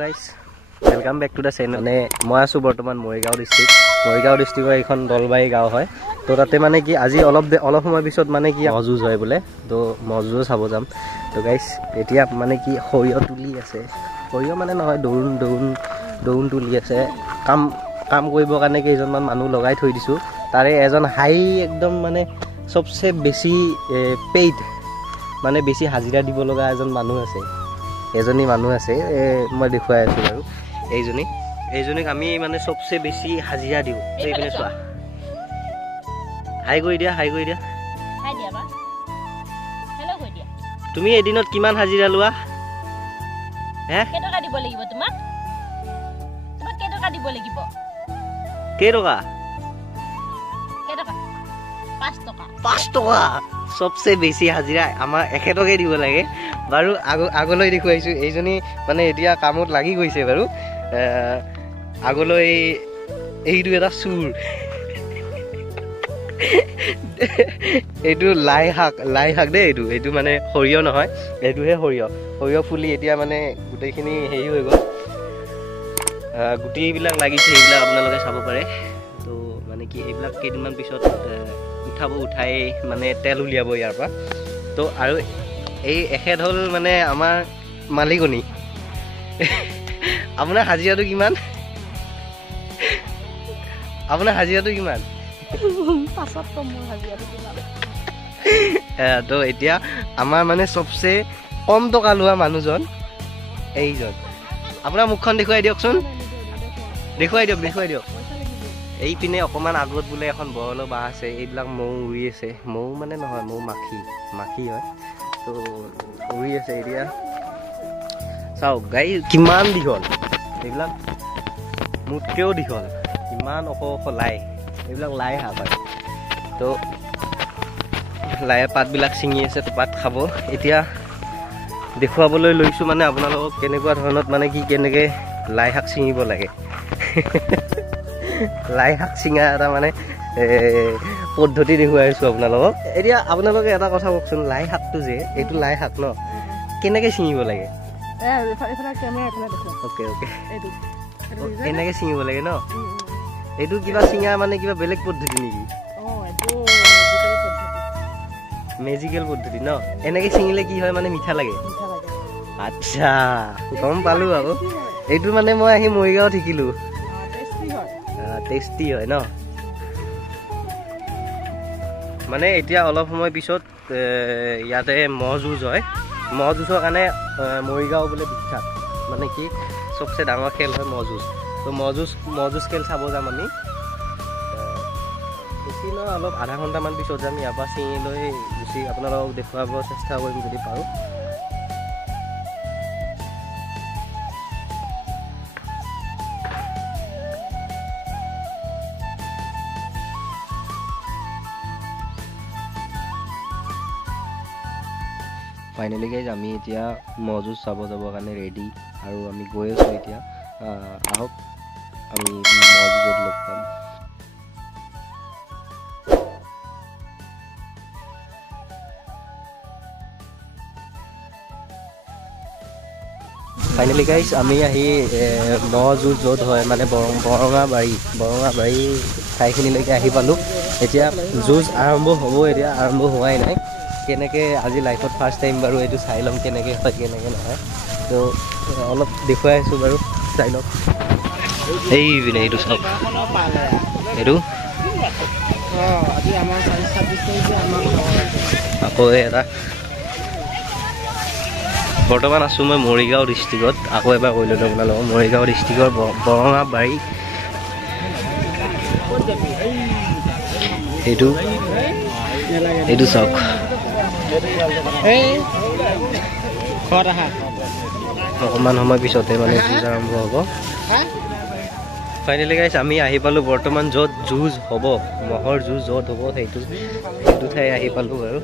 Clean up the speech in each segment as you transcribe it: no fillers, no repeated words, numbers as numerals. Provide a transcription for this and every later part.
Guys welcome back to the channel माने मैं आसो बर्तमान मरिगाँव डिस्ट्रिक्टर एखन दलबाई गाँव है तो ताते माने कि आज अलग समय पिछत माने कि मजुज है बोले तो मजुज चाब जाम तो गाइज एतिया माने कि सरियह तुली आछे सरियह माने নহয় दौन तुली आछे काम करिবৰ কাৰণে কেইজনমান মানুহ লগাই থৈ দিছো तारे एजन हाई एकदम माने सबसे बेसी पेड माने बेसी हाजिरा দিব লগা এজন মানুহ আছে एजनी मानुह आछे मैं देखुवाई आछो बारु एजनीक आमी माने सबसे बेसी हाजिरा दिउ एइपिने चोआ हाई गई दिया हाई बा हेलो गई दिया तुमी एदिনত किमान हाजिरा लुआ हे के टका দিব লাগিব তোমাক के टका দিব লাগিব के टका 5 टका सबसे बेसी हाजिरा आमार 1 टके দিব লাগে बारु आगলৈ देखुवाइछु एजनी माने एतिया कामत लागि गइसे बारु आगলৈ एइदु एटा सुर एदु लाई हाक दे एदु माने सरियह নহয় एदुहे सरियह फुली एतिया माने गुटेखिनि हेइ হৈ গল गुटी बिलाक लागिছে एबिलाक आपनालोके চাব পাৰে তো माने कि एबिलाक केदिनमान पिছত उठाई माने तेल उलियाब यार पा तो आरो एखेद हल माने आमार मालिकनी आपनार हाजिराटो किमान पाছত तो मोर हाजिराटो किमान तो एतिया आमार माने सबसे कम टका लोৱা মানুহজন এইজন आपनार मुखখন দেখুৱাই দিয়কচোন দেখুৱাই দিয়ক এই পিনে অকমান আগত বুলে এখন বৰল বাহ আছে এইবিলাক মৌ উৰি আছে মৌ মানে নহয় মৌ মাখি হয় তো উৰি আছে এৰিয়া চাও গাই কিমান দিঘল এইবিলাক মুটকেও দিঘল কিমান অক লাই এইবিলাক লাই হাপ হয় তো লাই পাতবিলাক ছিঙি আছে তো পাত খাব এতিয়া দেখুৱাবলৈ লৈছো মানে আপোনালোকক কেনেকুৱা ধৰণত মানে কি কেনেকে লাই শাক ছিঙিব লাগে লাই শাক ছিঙা এটা মানে পদ্ধতি দেখুৱাইছো আপোনালোকক এতিয়া আপোনালোকে এটা কথা কওকচোন লাই শাকটো যে এইটো লাই শাক ন কেনেকে ছিঙিব লাগে ওকে এনেকে ছিঙিব লাগে ন এইটো কিবা ছিঙা মানে কিবা বেলেগ পদ্ধতি নেকি মেজিকেল পদ্ধতি ন এনেকে ছিঙিলে কি হয় মানে মিঠা লাগে আচ্ছা গম পালো আৰু এইটো মানে মই আহি মৰিগাঁৱত শিকিলো टेस्टी है न माने एतिया अलप समय पिছত याते महजुज है महजुजर कारण मरिगाँव बोले विख्यात माने कि सबसे डाঙर खेल है महजुज तो महजुज खेल चाब जाम आमी बेसि न अलप आधा घंटामान पिছত जाम यार पा चिङि লৈ गुचि आपनालोকক देखुवाब चेष्टा करिम যদি पारो फाइनली गाइज आमी इतिया महजुज चाब जाबर कारण रेडी और आमी गई आसो इतिया आहक आमी महजुजत लग पाम फाइनली गाइज आमी आही महजुज जत है माने बरङाबाৰী ठाईखिनिলৈকে आহি पालो एतिया जुज आरम्भ हब एतिया आरम्भ होवाई नाई केनेके আজি লাইফত ফার্স্ট টাইম বারু এটু চাই লম কেনেকে হয় কেনেকে নহয় তো অলপ দেখুৱাই আছো বাৰু চাই লম এই বিনে এটু সব এটু আজি আমাৰ 26 তাৰিখে আমাৰ আকৌ এটা বৰ্তমান আছো মই মৰিগাঁও ডিস্ট্ৰিক্টত আকৌ এবাৰ কৈ ললো আপোনালোকক মৰিগাঁও ডিস্ট্ৰিক্টৰ বৰঙাবাৰী এটু সব অকমান সময় পিছতে মানে যুঁজ আৰম্ভ হ'ব ফাইনেলি গাইজ আমি আহি পালো বৰ্তমান য'ত যুঁজ হ'ব মহৰ যুঁজ য'ত হ'ব সেইটো ঠাই আহি পালো বাৰু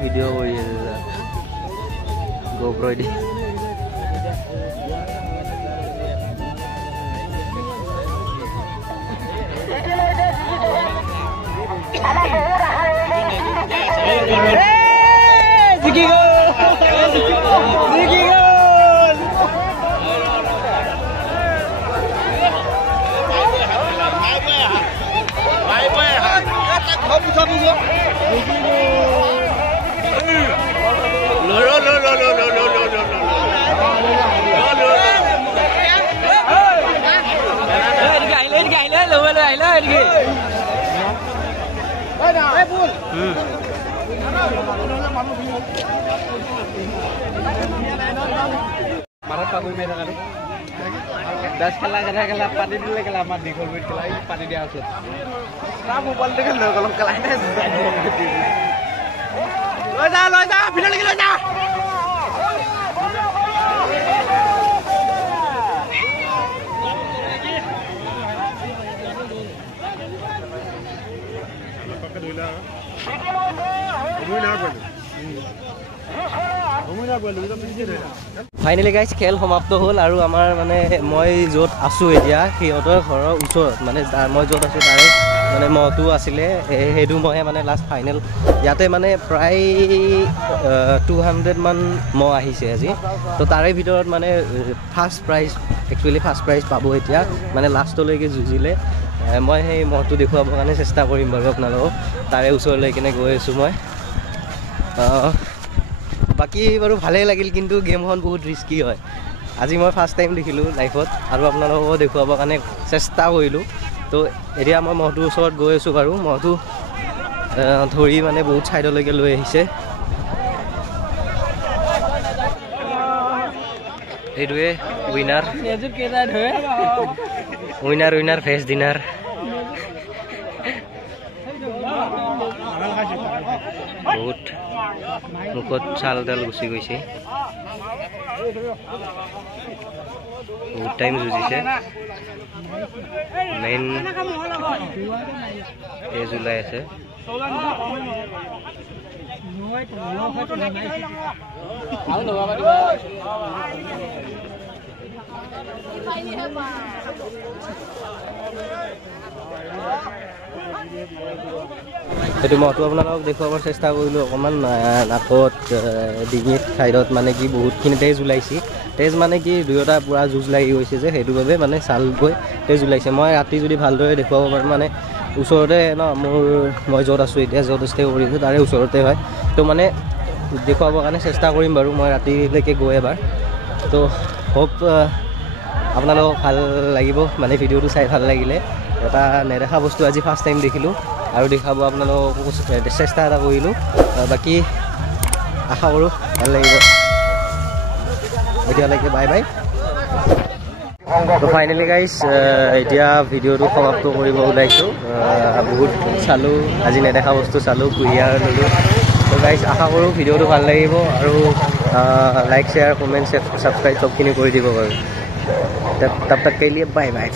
video GoPro di Das kala pati dile kala mat di kolbit kala pati dia asut. Kamu bal dekel lo kalau kalahnya. Lo ja, final lagi lo ja. Finally guys খেল সমাপ্ত হ'ল আৰু আমাৰ মানে মই য'ত আছোঁ এতিয়া সিহঁতৰ ঘৰৰ ওচৰত মানে মই য'ত আছোঁ তাৰে মানে মহটো আছিলে সেইটো মহে মানে লাষ্ট ফাইনেল ইয়াতে মানে প্ৰায় 200 মান মহ আহিছে আজি তো তাৰে ভিতৰত মানে ফাৰ্ষ্ট প্ৰাইজ পাব এতিয়া মানে লাষ্টলৈকে যুঁজিলে মই সেই মহটো দেখুৱাবৰ কাৰণে চেষ্টা কৰিম বাৰু আপোনালোকক তাৰে ওচৰলৈ কিনে গৈ আছোঁ মই বাকী বাৰু ভালেই লাগিল কিন্তু গেমখন বহুত ৰিস্কি হয় আজি মই ফাৰ্ষ্ট টাইম দেখিলোঁ লাইফত আৰু আপোনালোকক দেখুৱাবৰ কাৰণে চেষ্টা কৰিলোঁ তো এতিয়া মই মহটোৰ ওচৰত গৈ আছোঁ বাৰু মহটো ধৰি মানে বহুত ছাইডলৈকে লৈ আহিছে এইটোৱে উইনাৰ ভেজ ডিনাৰ বহুত মুখত চাল তাল গুচি গৈছে বহুত টাইম যুঁজিছে মেইন তেজ ওলাই আছে সেইটো মহটো আপোনালোকক দেখুৱাবৰ চেষ্টা কৰিলোঁ অকণমান নাকত ডিঙিত ছাইডত মানে কি বহুতখিনি তেজ ওলাইছে তেজ মানে কি দুয়োটা পূৰা যুঁজ লাগি গৈছে যে সেইটো বাবে মানে ছাল গৈ তেজ ওলাইছে মই ৰাতি যদি ভালদৰে দেখুৱাব পাৰোঁ মানে ওচৰতে ন মই য'ত আছোঁ এতিয়া য'ত ষ্টে কৰিছোঁ তাৰে ওচৰতে হয় তো মানে দেখুৱাবৰ কাৰণে চেষ্টা কৰিম বাৰু মই ৰাতিলৈকে গৈ এবাৰ তো হোপ আপোনালোকক ভাল লাগিব মানে ভিডিঅ'টো চাই ভাল লাগিলে এটা নেদেখা বস্তু আজি ফাৰ্ষ্ট টাইম দেখিলোঁ আৰু দেখাব আপোনালোকক চেষ্টা এটা কৰিলোঁ বাকী আশা কৰোঁ ভাল লাগিব এতিয়ালৈকে বাই বাই তো ফাইনেলি গাইজ এতিয়া ভিডিঅ'টো সমাপ্ত কৰিব ওলাইছোঁ বহুত চালোঁ আজি নেদেখা বস্তু চালোঁ কুঁহিয়াৰ ল'লোঁ তো গাইজ আশা কৰোঁ ভিডিঅ'টো ভাল লাগিব আৰু লাইক শ্বেয়াৰ কমেণ্ট ছাবস্ক্ৰাইব চবখিনি কৰি দিব বাৰু তব তক কে লিয়ে বাই বাই